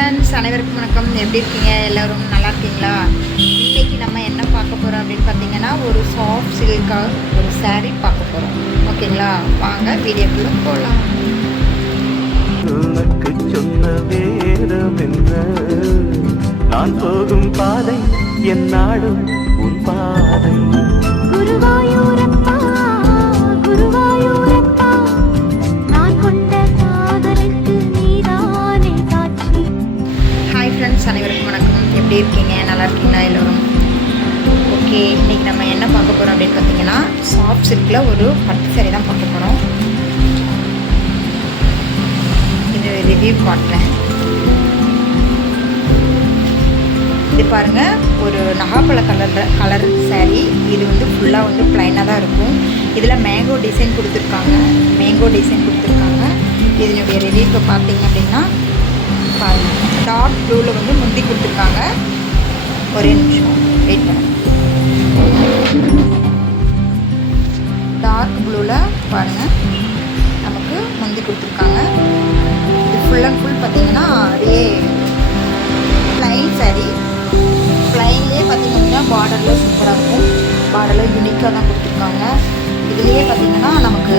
Friends அனைவருக்கும் வணக்கம். எப்படி இருக்கீங்க? எல்லோரும் நல்லா இருக்கீங்களா? இன்றைக்கி நம்ம என்ன பார்க்க போகிறோம் அப்படின்னு பார்த்தீங்கன்னா ஒரு சாஃப்ட் சில்காக ஒரு saree பார்க்க போகிறோம் ஓகேங்களா? வாங்க வீடியோக்குள்ளே போகலாம் உனக்கு சொன்ன வேதம் என்ன நான் போகும் பாதை என் நாடும் உன் பாதை. இருக்கீங்களா எல்லோரும் ஓகே இன்றைக்கி நம்ம என்ன பார்க்க போகிறோம் அப்படின்னு பார்த்தீங்கன்னா சாஃப்ட் சில்கில் ஒரு பட்டு சரி தான் பார்க்க போகிறோம் இது ரிவ்யூ காட்டுறேன் இது பாருங்கள் ஒரு நகாப்பழ கலரில் கலர் saree. இது வந்து ஃபுல்லாக வந்து ப்ளைனாக தான் இருக்கும். இதில் மேங்கோ டிசைன் கொடுத்துருக்காங்க. மேங்கோ டிசைன் கொடுத்துருக்காங்க. இதனுடைய ரிவ்யூக்கு பார்த்தீங்க அப்படின்னா பாருங்கள் டார்க் ப்ளூவில் வந்து முந்தி கொடுத்துருக்காங்க. பார்த்தீங்கன்னா அதே ப்ளைன் saree. ப்ளைன்லேயே பார்த்திங்க அப்படின்னா பார்டரில் சூப்பராக இருக்கும். பார்டரில் யூனிக்காக தான் கொடுத்துருக்காங்க. இதுலேயே பார்த்தீங்கன்னா நமக்கு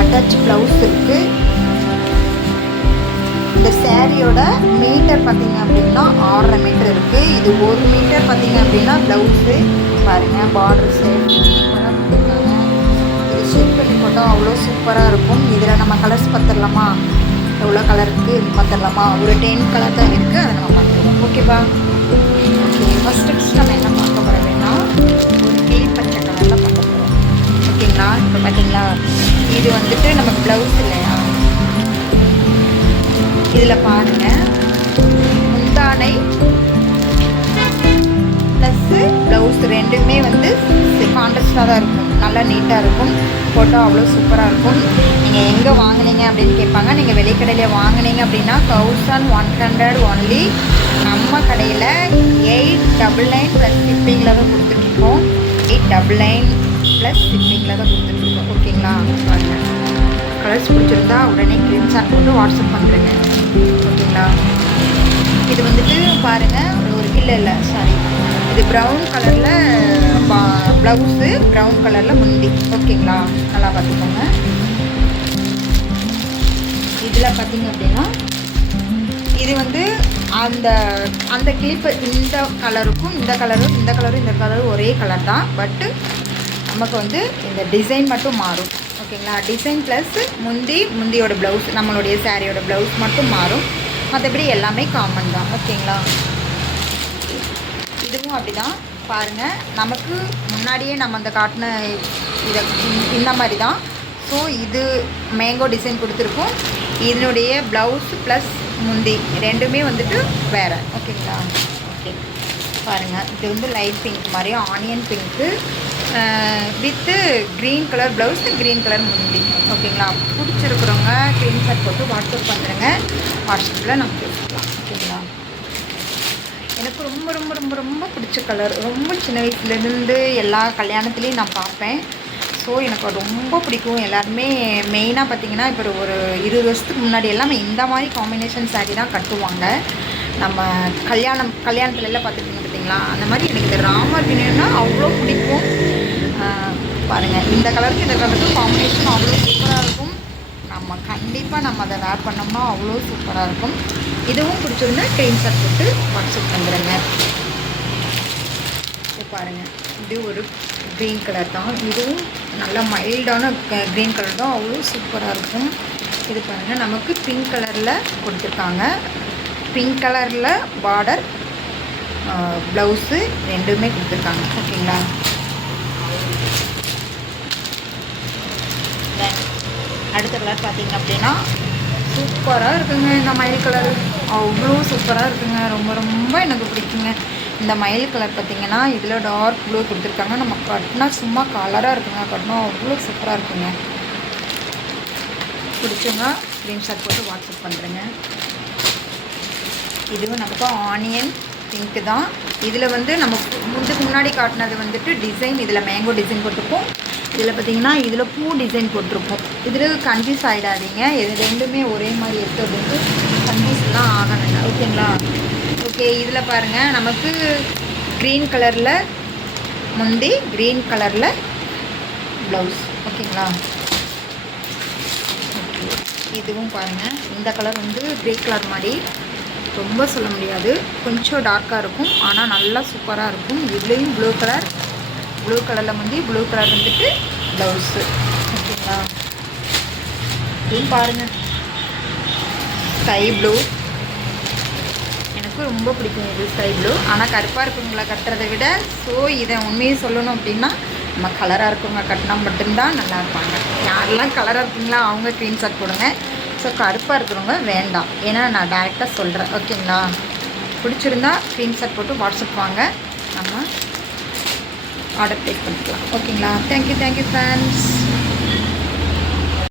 அட்டாச் ப்ளவுஸ் இருக்குது இந்த சேரீயோட மீட்டர் பார்த்திங்க அப்படின்னா ஆறரை மீட்டர் இருக்குது இது ஒரு மீட்டர் பார்த்திங்க அப்படின்னா ப்ளவுஸு பாருங்கள் பார்டர் சூப்பராக கொடுத்துருக்காங்க. இது ஷேப் பண்ணி போட்டால் அவ்வளோ சூப்பராக இருக்கும். இதில் நம்ம கலர்ஸ் பார்த்துடலாமா? எவ்வளோ கலர் இருக்குது பார்த்துடலாமா ஒரு டென் கலர் தான் இருக்குது அதை நம்ம பார்த்துருவோம் ஓகேவா ஓகே ஃபஸ்ட் ஃபஸ்ட் நம்ம என்ன பார்க்க போகிறோம் அப்படின்னா ஒரு கிளி பச்சை கலரில் பார்க்க போகிறோம் ஓகேங்களா இப்போ பார்த்தீங்களா இது வந்துட்டு நம்ம ப்ளவுஸ் இல்லையா? இதில் பாருங்க. முந்தானை ப்ளஸ்ஸு ப்ளவுஸ் ரெண்டுமே வந்து கான்ட்ரஸ்டாக தான் இருக்கும். நல்லா நீட்டாக இருக்கும். ஃபோட்டோ அவ்வளோ சூப்பராக இருக்கும். நீங்கள் எங்கே வாங்குனீங்க அப்படின்னு கேட்பாங்க. நீங்கள் வெளிக்கடையில் வாங்குனீங்க அப்படின்னா தௌசண்ட் ஒன் ஹண்ட்ரட் ஒன்லி நம்ம கடையில் எயிட் டபுள் நைன் ப்ளஸ் ஷிப்பிங்கில் தான் கொடுத்துட்ருக்கோம். எயிட் டபுள் நைன் ப்ளஸ் ஷிப்பிங்கில் தான் கொடுத்துட்ருக்கோம். ஓகேங்களா? பாருங்கள் கலர்ஸ் பிடிச்சிருந்தா உடனே ஸ்க்ரீன்ஷாட் போட்டு வாட்ஸ்அப் பண்ணுறேங்க ஓகேங்களா? இது வந்துட்டு பாருங்கள் ஒரு இல்லை இல்லை சாரி இது ப்ரௌன் கலரில் ப்ளவுஸு ப்ரௌன் கலரில் முந்தி. ஓகேங்களா? நல்லா பார்த்துக்கோங்க. இதில் பார்த்தீங்க அப்படின்னா இது வந்து அந்த அந்த கிளிப்பு இந்த கலருக்கும் இந்த கலரும் இந்த கலரும் இந்த கலரும் ஒரே கலர் தான். பட்டு நமக்கு வந்து இந்த டிசைன் மட்டும் மாறும். ஓகேங்களா? டிசைன் ப்ளஸ் முந்தி முந்தியோட ப்ளவுஸ் நம்மளுடைய சாரியோட ப்ளவுஸ் மட்டும் மாறும். மற்றபடி எல்லாமே காமன் தான். ஓகேங்களா? இதுவும் அப்படி தான் பாருங்கள் நமக்கு முன்னாடியே நம்ம அந்த காட்டின இதை இந்த- மாதிரி தான் ஸோ இது மேங்கோ டிசைன் கொடுத்துருக்கோம். இதனுடைய ப்ளவுஸ் ப்ளஸ் முந்தி ரெண்டுமே வந்துட்டு வேறு. ஓகேங்களா ஓகே பாருங்கள் இது வந்து லைட் பிங்க் மாதிரி onion pink with green colour blouse green colour முந்தி. ஓகேங்களா பிடிச்சிருக்கிறவங்க ஸ்க்ரீன்ஷாட் போட்டு வாட்ஸ்அப் பண்ணுறேங்க வாட்ஸ்அப்பில் நமக்கு எனக்கு ரொம்ப ரொம்ப ரொம்ப ரொம்ப பிடிச்ச கலர் ரொம்ப சின்ன வயசுலேருந்து எல்லா கல்யாணத்துலேயும் நான் பார்ப்பேன். ஸோ எனக்கு ரொம்ப பிடிக்கும். எல்லாருமே மெயினாக பார்த்தீங்கன்னா இப்போ ஒரு இருபது வருஷத்துக்கு முன்னாடி எல்லாமே இந்த மாதிரி காம்பினேஷன் சாரீ தான் கட்டுவாங்க. நம்ம கல்யாணம் கல்யாணத்துல எல்லாம் பார்த்துருக்கீங்க பார்த்தீங்களா அந்த மாதிரி எனக்கு இந்த ராமர் பின்னா அவ்வளோ பிடிக்கும். பாருங்கள் இந்த கலருக்கு இந்த கலருக்கு காம்பினேஷன் அவ்வளோ சூப்பராக இருக்கும். நம்ம கண்டிப்பாக நம்ம அதை வேர் பண்ணோம்னா அவ்வளோ சூப்பராக இருக்கும். இதுவும் பிடிச்சிருந்தா ஸ்க்ரீன்ஷாட் போட்டு வாட்ஸ்அப் பண்ணுறேங்க இது பாருங்கள் இது ஒரு க்ரீன் கலர் தான். இதுவும் நல்ல மைல்டான க்ரீன் கலர் தான். அவ்வளோ சூப்பராக இருக்கும். இது பாருங்கள் நமக்கு பிங்க் கலரில் கொடுத்துருக்காங்க. பிங்க் கலரில் பார்டர் ப்ளவுஸு ரெண்டுமே கொடுத்துருக்காங்க. ஓகேங்களா? அடுத்த கலர் பார்த்தீங்க அப்படின்னா சூப்பராக இருக்குங்க இந்த மயில் கலர் அவ்வளோ சூப்பராக இருக்குங்க. ரொம்ப ரொம்ப எனக்கு பிடிக்குங்க. இந்த மயில் கலர் பார்த்திங்கன்னா இதில் டார்க் ப்ளூ கொடுத்துருக்காங்க. நம்ம கட்டினா சும்மா கலராக இருக்குங்க. கட்டினா அவ்வளோ சூப்பராக இருக்குங்க. பிடிச்சவங்க ஸ்க்ரீன்ஷாட் போட்டு வாட்ஸ்அப் பண்ணுறேங்க இதுவும் நமக்கு ஆனியன் பிங்க்கு தான். இதில் வந்து நம்ம முந்துக்கு முன்னாடி காட்டினது வந்துட்டு டிசைன் இதில் மேங்கோ டிசைன் போட்டிருப்போம். இதில் பார்த்தீங்கன்னா இதில் பூ டிசைன் போட்டிருப்போம். இதில் கன்ஃபியூஸ் ஆகிடாதீங்க இது ரெண்டுமே ஒரே மாதிரி இருக்குது அப்படின்ட்டு ஓகேங்களா? ஓகே இதில் பாருங்கள் நமக்கு க்ரீன் கலரில் முந்தி க்ரீன் கலரில் ப்ளவுஸ் ஓகேங்களா? ஓகே. இதுவும் பாருங்கள் இந்த கலர் வந்து க்ரே கலர் மாதிரி ரொம்ப சொல்ல முடியாது. கொஞ்சம் டார்க்காக இருக்கும். ஆனால் நல்லா சூப்பராக இருக்கும். இதுலேயும் ப்ளூ கலர் ப்ளூ கலரில் வந்து ப்ளூ கலர் வந்துட்டு ப்ளவுஸு ஓகேங்களா? இதுவும் பாருங்கள் ஸ்கை ப்ளூ எனக்கு ரொம்ப பிடிக்கும் இது ஸ்கை ப்ளூ. ஆனால் கருப்பாக இருக்குங்களா கட்டுறதை விட? ஸோ இதை உண்மையை சொல்லணும் அப்படின்னா நம்ம கலராக இருக்கவங்க கட்டினா மட்டும்தான் நல்லா இருப்பாங்க. யாரெல்லாம் கலராக இருக்கீங்களா அவங்க க்ரீன் ஷர்ட் போடுங்க. ஸோ கருப்பாக இருக்கிறவங்க வேண்டாம். ஏன்னா நான் டேரெக்டாக சொல்கிறேன் ஓகேங்களா? பிடிச்சிருந்தா க்ரீன் ஷர்ட் போட்டு வாட்ஸ்அப் வாங்க. நம்ம ஆர்டர் ப்ளேஸ் பண்ணிக்கலாம். ஓகேங்களா? Thank you thank you friends